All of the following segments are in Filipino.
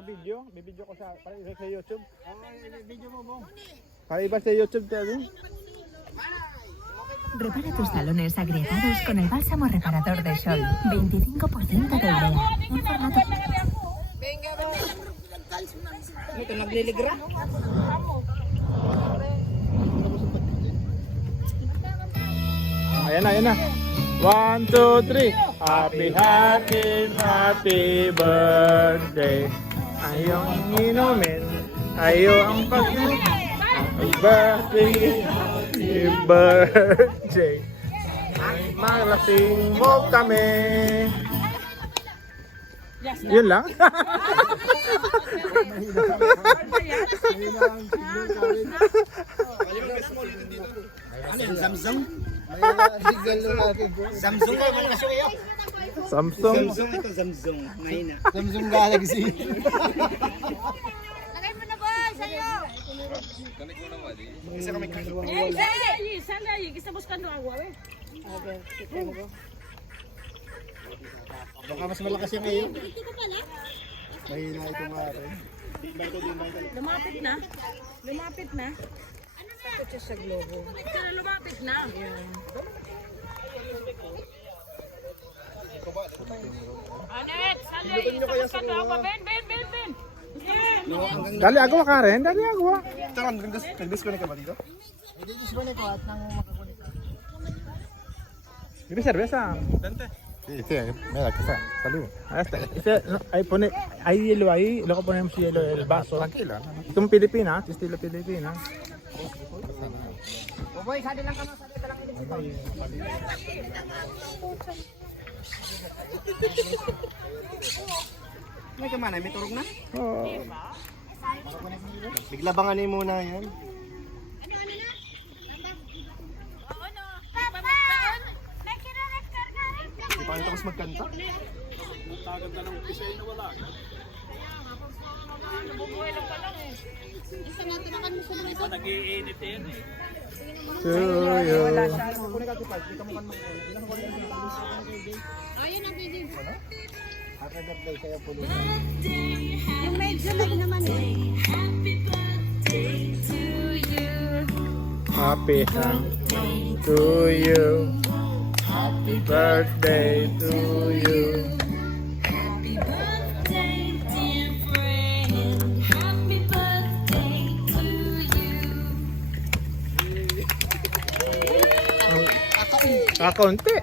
Video? Bibidyo ko para iba sa YouTube. Video mo, Bong. Para iba sa YouTube tayo. Repara tus talones agrietados con el bálsamo reparador de sol. 25% de urea. En formato... Ito nagliligra. Ayan na. 1, 2, 3. Happy birthday. Ayong inumin. Ayaw ang happy birthday. Maglasing mo kami. Yun lang. Ano yung Samsung? Samsung kayo, malakas kayo. Samsung. Samsung ito, Samsung. Mahina. Samsung Galaxy. Lagay mo na ba? Sa'yo! Isa kami kayo. Sana, isa mo ka nung agwa eh. Baka mas malakas yan ngayon. Mahina ito nga rin. Lumapit na. Lumapit na. Ito sa globo. Sana lumapit na. Anet! Sana, isa mo ka nung agwa. Ben! Dali agwa ka rin. Dali agwa. Tara, nag-disconnect ka ba dito? Hindi disconnect ko at nang makakunik ka. Ini cerveza. Sí, mira, aquí está. Salud. Ahí pone, hay hielo ahí, luego ponemos hielo en el vaso. Tranquila. Itong Pilipinas, estilo Pilipinas. Boy, sali lang ka mo. Sali lang kayo dito. May kamanay, may turog na? Oh. Bigla banganin muna yan. Hindi pa rin tapos magkanta. To you. Ayun ang video. Happy birthday sa'yo, Pulo. Yung medyo lang naman eh. Happy birthday to you. Happy birthday to you. Happy birthday, dear friend. Happy birthday to you. Kaunti.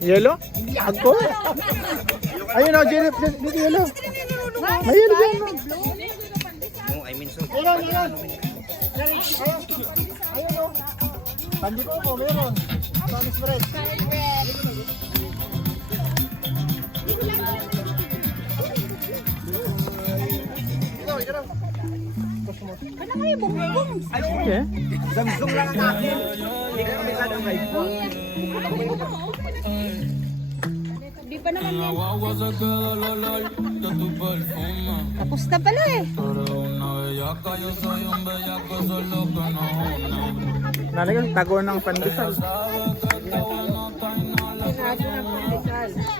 Yelo? Ako? Ayun o, Jenny, dito yelo. May yelo dyan. No, I mean so. Ayun. Pandi ko, meron. Spanish bread. Okay. Samsung lang ang akin. Hindi ka kami ng iPhone. Di pa naman yan. Tapos na pala eh. Nalagang tago ng pandesal.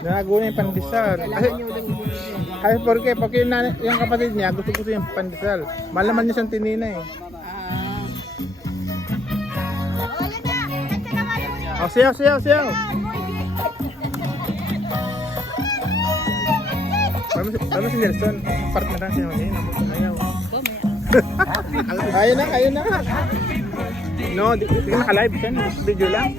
Nalago na yung pandesal. Ay, porque yung kapatid niya, gusto yung pandesal. Malaman niya siyang tinina eh. Oh, siyaw. Paano si Nelson? Partner lang siya ngayon. Ayaw. Ayun na. No, di ka naka-live siya. Video lang.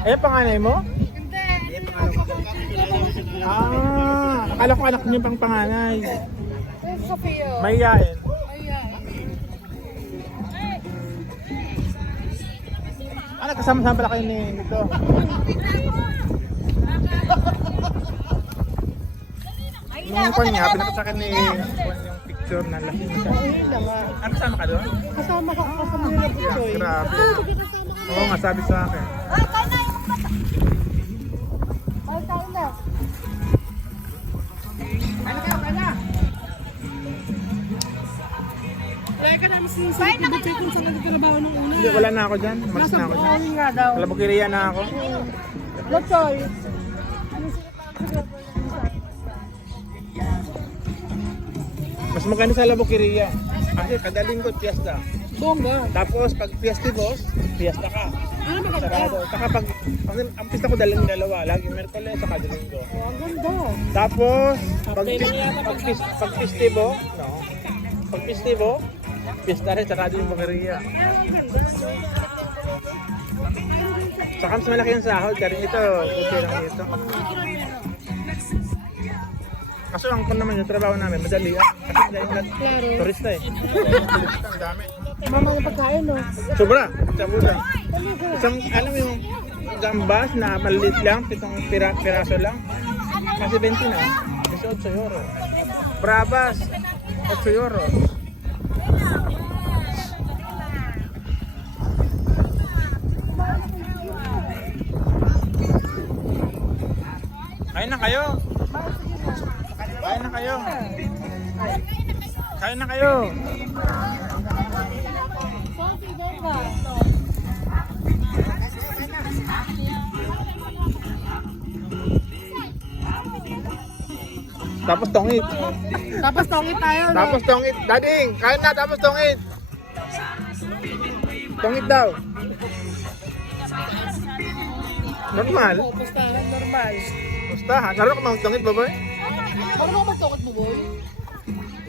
Eh, panganay mo? Hindi. Ah, Akala ko anak niyo pang panganay. Sophia. Mahihain. Ano, kasama-sama pala kayo nito? Nung kwan niya, pinakasakin ni yung picture na laki mo siya. Ano, kasama ka doon? Kasama ka, kasama nila po ito eh. Grabe. Oo nga, sabi sa akin. Teka na, mas sinasabit kung saan nagtrabaho nung una. Hindi, wala na ako dyan. Mas na ako dyan. Nga daw. Wala bukiriya na ako. No choice. Mas maganda sa Labukiriya. Kasi kada linggo, piyesta. Bongga. Tapos pag piyestivos, piyesta ka. Ano maganda? Sarado. Saka pag ang pista ko dalawa, laging Merkules sa kada linggo. Oh, ang ganda. Tapos pag festivo, no. Pag festivo, piyesta rin sa kada yung Bukiriya. Saka mas malaki yung sahod, kasi ito, kunti lang dito. Kaso ang kun naman yung trabaho namin, madali ah. Kasi dahil lahat turista eh. Ang dami. Mama ng pagkain, no? Sobra, sobra. Isang, alam mo yung gambas na maliit lang, 7 piraso lang. Kasi 20 na, 18 euro. Bravas, 8 euro. Kain na kayo. Kain na kayo. Kain na kayo. Tapos tongit. Tapos tongit tayo, no? Tapos tongit. Dading, kain na tapos tongit. Tongit daw. Normal. Pustahan, normal. Basta, naroon ka mga tongit, baboy? Ano ba tongit mo, boy?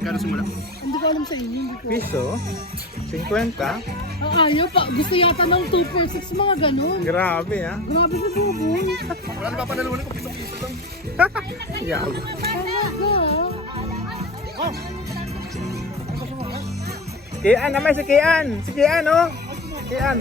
Kano simula? Hindi ko alam sa inyo. Hindi ko. Piso, 50. Ang ayaw pa. Gusto yata ng 2 for 6 mga ganun. Grabe ha. Grabe sa buboy. Wala na papadalawan ko, pisong-piso lang. Yeah. Talaga. Kian naman si Kian. Si Kian oh. Kian.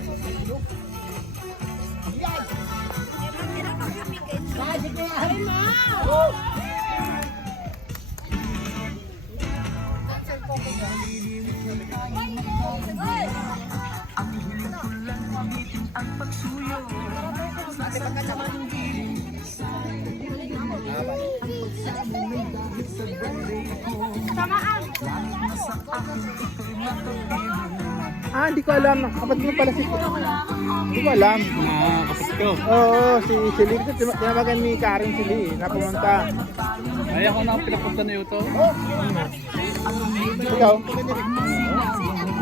Ah, hindi ko alam. Kapatid mo pala si... Hindi ko alam. Ah, kapatid ko. Oo, si Lee. Tinawagan ni Karen si Lee na pumunta. Ay, ako na ang pinapunta na ito. Ikaw?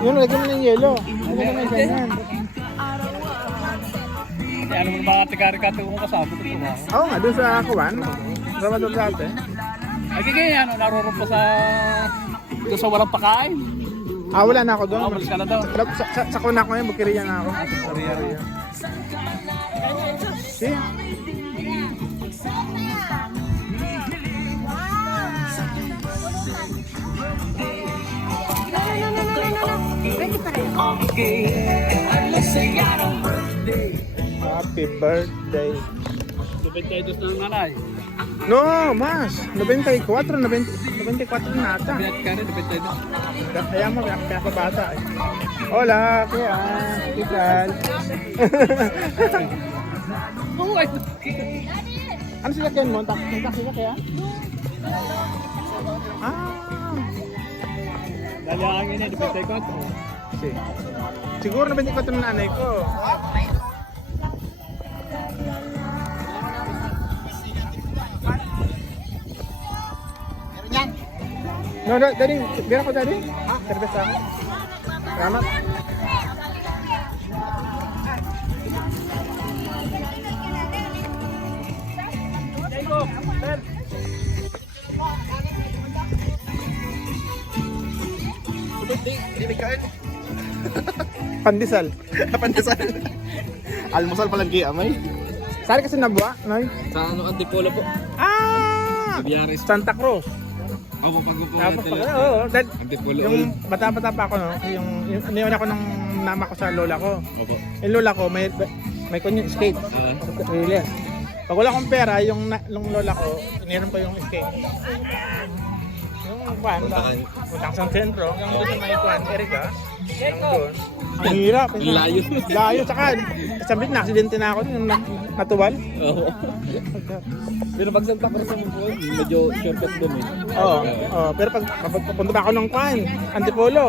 Yun, lagyan mo ng yelo. Ano naman ganyan? Eh, ano mo mga tika-rikato kong kasama ito ba? Oo nga, doon sa Kuwan. Ramador dati. Ay, kaya ano, naroon pa sa... Doon sa walang pakain. Ah, wala na ako doon. Ah, walis ka na daw. Sa kuna ko ngayon, Bukiriya na ako. Sorry. Si? Happy birthday. Lupit tayo doon ng nanay. No, mas. 94 na ata. Pinat ka rin, lupit tayo doon. Kaya mo, kaya pa bata eh. Hola, kaya. Kisal. Oo, ay. Ano sila Ken mo? Taxi na kaya? Ah. Dali ang ini, lupit tayo ko. Si. Siguro na 24 na nanay ko. No, daddy, biar ako daddy. Cerveza. Salamat. Hindi may kain. Pandesal. Pandesal. Almusal palang kaya, may. Sari kasi nabuwa, Noy. Sa ano, Antipolo po. Ah, Biyares. Santa Cruz. Ako pag Tapos oo, Antipolo. yung bata-bata pa ako, no, yung iniwan ako ng mama ko sa lola ko. Opo. Yung lola ko may kunyang skate. Really. Pag wala akong pera, yung lola ko, iniwan ko yung skate. Yung kwan, punta sa sentro, yung doon sa may kwan, Erika. Yung doon. Ang hirap. Ang layo. Layo, tsaka sabit na, aksidente na ako, yung natuwal. Oo. Pero pag Santa Cruz naman po, medyo shortcut doon eh. Oo, pero pag pupunta pa ako ng kwan, Antipolo,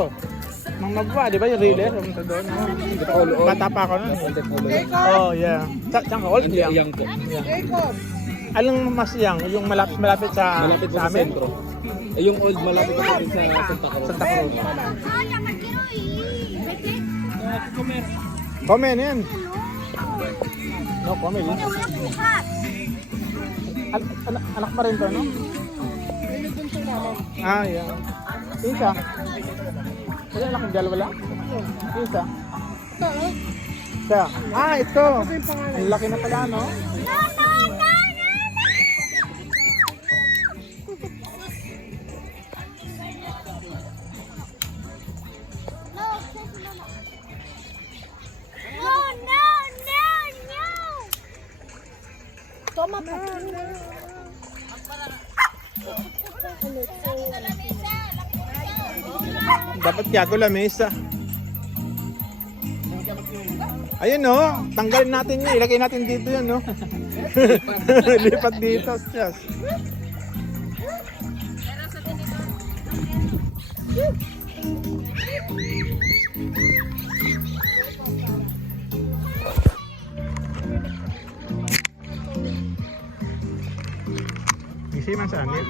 nung nagwa, di ba yung relay, pumunta doon. Bata pa ako nun. Antipolo. Oh, yeah. Saan ka? Old? Hindi, yang po. Anong mas yang? Yung malapit sa Malapit po sa sa amin? sentro. Eh, yung old malapit po din sa Santa Cruz. Santa Cruz. Komen yan. No, komen. Anak pa rin to, no? Ah, yeah. Isa. Kaya anak ng dalawa lang? Isa. Isa. Ah, ito. Ang laki na pala, no? Toma pa. Dapat Tiago lamesa. Ayun, no? Tanggalin natin yun. Ilagay natin dito yun, no? Lipat dito. Yes. Isi man sa anit.